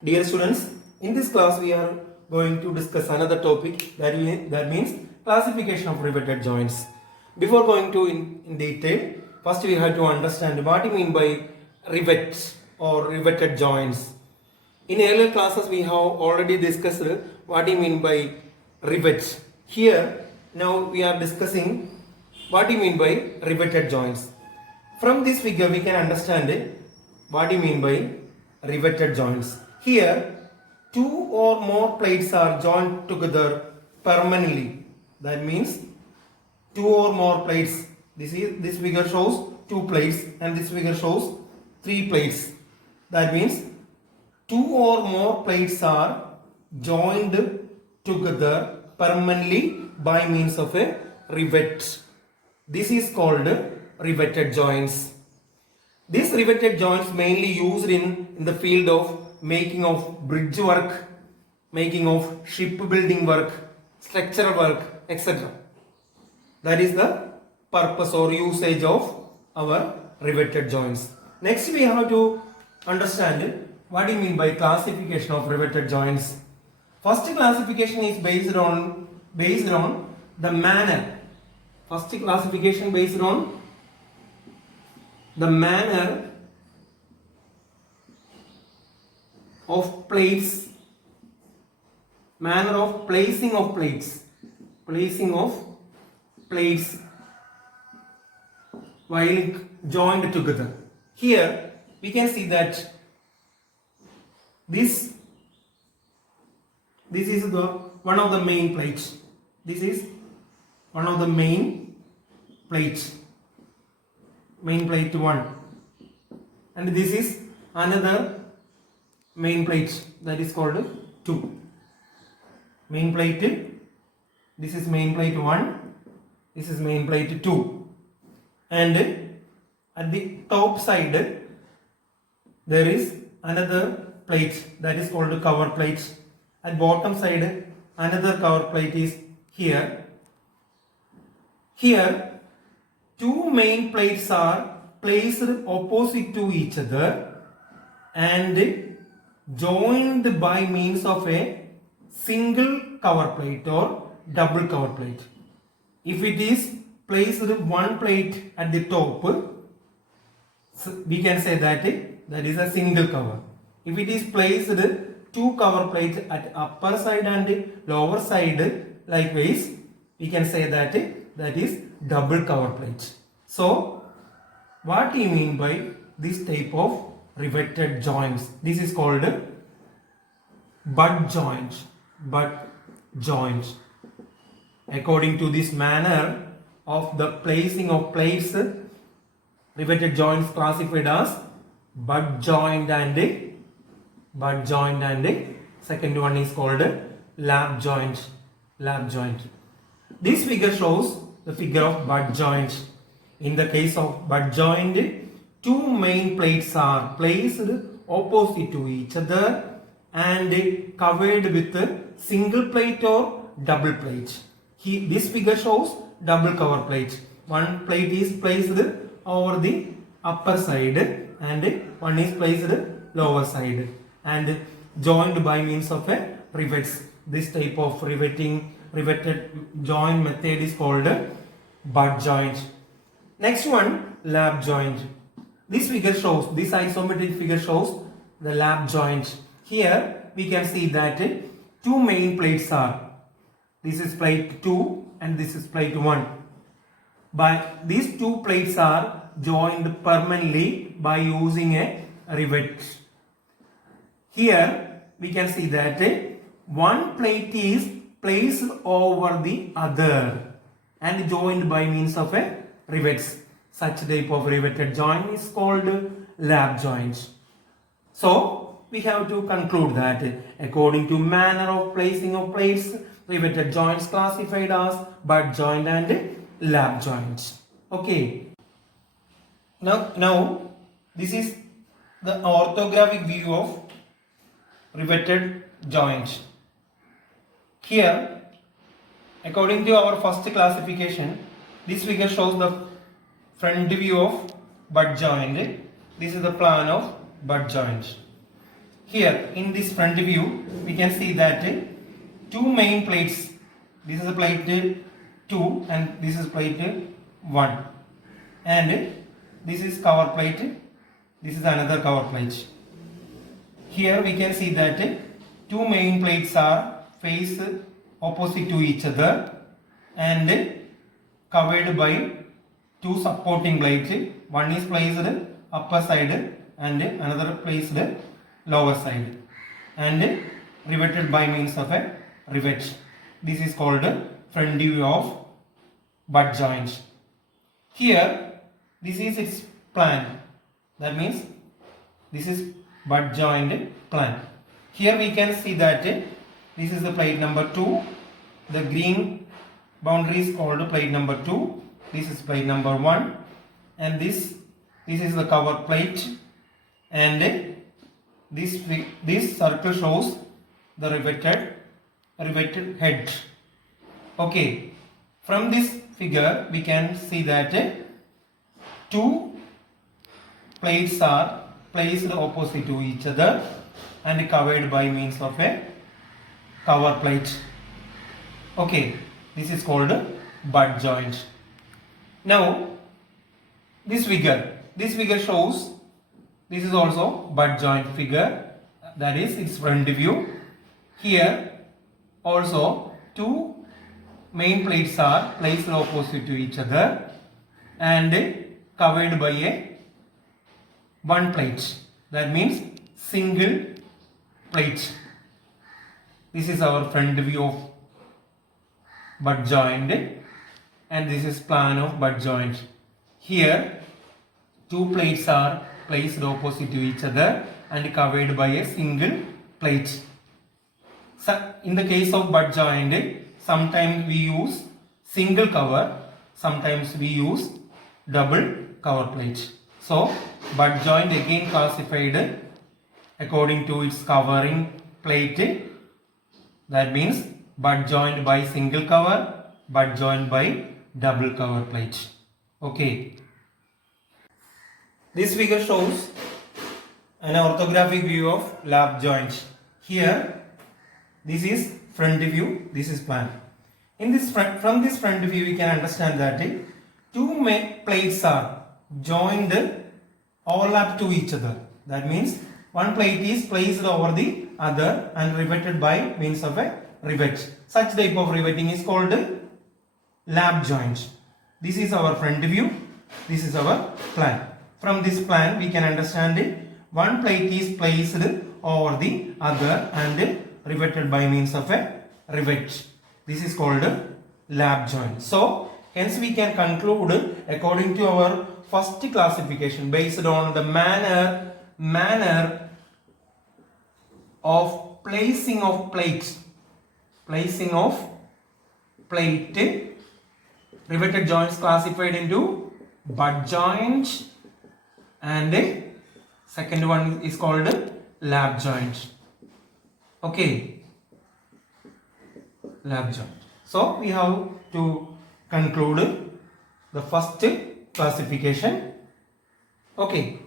Dear students, in this class we are going to discuss another topic that means classification of riveted joints. Before going to in detail, first we have to understand what we mean by rivets or riveted joints. In earlier classes we have already discussed what we mean by rivets. Here now we are discussing what we mean by riveted joints. From this figure we can understand what we mean by riveted joints. Here, two or more plates are joined together permanently. That means two or more plates. This figure shows two plates and this figure shows three plates. That means two or more plates are joined together permanently by means of a rivet. This is called riveted joints. These riveted joints mainly used in the field of making of bridge work, making of shipbuilding work, structural work, etc. That is the purpose or usage of our riveted joints. Next we have to understand what do you mean by classification of riveted joints. First classification is based on the manner. First classification based on the manner of plates, manner of placing of plates while joined together. Here we can see that this is the one of the main plates. This is one of the main plates. Main plate 1, and this is another main plate that is called 2. Main plate, this is main plate 1, this is main plate 2, and at the top side there is another plate that is called cover plate. At bottom side another cover plate is here. Here two main plates are placed opposite to each other and joined by means of a single cover plate or double cover plate. If it is placed one plate at the top, we can say that is a single cover. If it is placed two cover plates at upper side and lower side, likewise we can say that is double cover plate. So what do you mean by this type of riveted joints? This is called butt joint. Butt joint. According to this manner of the placing of plates, riveted joints classified as butt joint and second one is called lap joint. Lap joint. This figure shows the figure of butt joint. In the case of butt joint, two main plates are placed opposite to each other and covered with a single plate or double plate. This figure shows double cover plate. One plate is placed over the upper side and one is placed lower side and joined by means of a rivets. This type of riveted joint method is called butt joint. Next one, lap joint. This isometric figure shows the lap joint. Here we can see that two main plates are, this is plate 2 and this is plate 1. But these two plates are joined permanently by using a rivet. Here we can see that one plate is placed over the other and joined by means of a rivets. Such type of riveted joint is called lap joint. So we have to conclude that according to manner of placing of plates, riveted joints classified as butt joint and lap joint. Okay. Now this is the orthographic view of riveted joint. Here, according to our first classification, this figure shows the front view of butt joint. This is the plan of butt joint. here in this front view we can see that two main plates. This is a plate 2 and this is plate 1, and this is cover plate. This is another cover plate. Here we can see that two main plates are face opposite to each other and covered by two supporting plates. One is placed upper side and another placed lower side and riveted by means of a rivet. This is called front view of butt joint. Here this is its plan. That means this is butt joint plan. Here we can see that this is the plate number 2. The green boundary is called plate number 2. This is plate number 1, and this is the cover plate, and this circle shows the riveted head. Okay, from this figure we can see that two plates are placed opposite to each other and covered by means of a cover plate. Okay, this is called butt joint. Now this figure shows, this is also butt joint figure, that is its front view. Here also two main plates are placed opposite to each other and covered by a one plate. That means single plate. This is our front view of butt joint, and this is plan of butt joint. Here two plates are placed opposite to each other and covered by a single plate. So in the case of butt joint, sometimes we use single cover, sometimes we use double cover plate. So butt joint again classified according to its covering plate. That means butt joint by single cover, butt joint by double cover plate. Okay. This figure shows an orthographic view of lap joint. Here, this is front view, this is plan. In this from this front view, we can understand that two plates are joined, overlap to each other. That means one plate is placed over the other and riveted by means of a rivet. Such type of riveting is called lap joint. This is our front view, this is our plan. From this plan we can understand one plate is placed over the other and riveted by means of a rivet. This is called lap joint. So hence we can conclude according to our first classification based on the manner of placing of plate, riveted joints classified into butt joint, and second one is called lap joint. Okay, lap joint. So we have to conclude the first classification. Okay.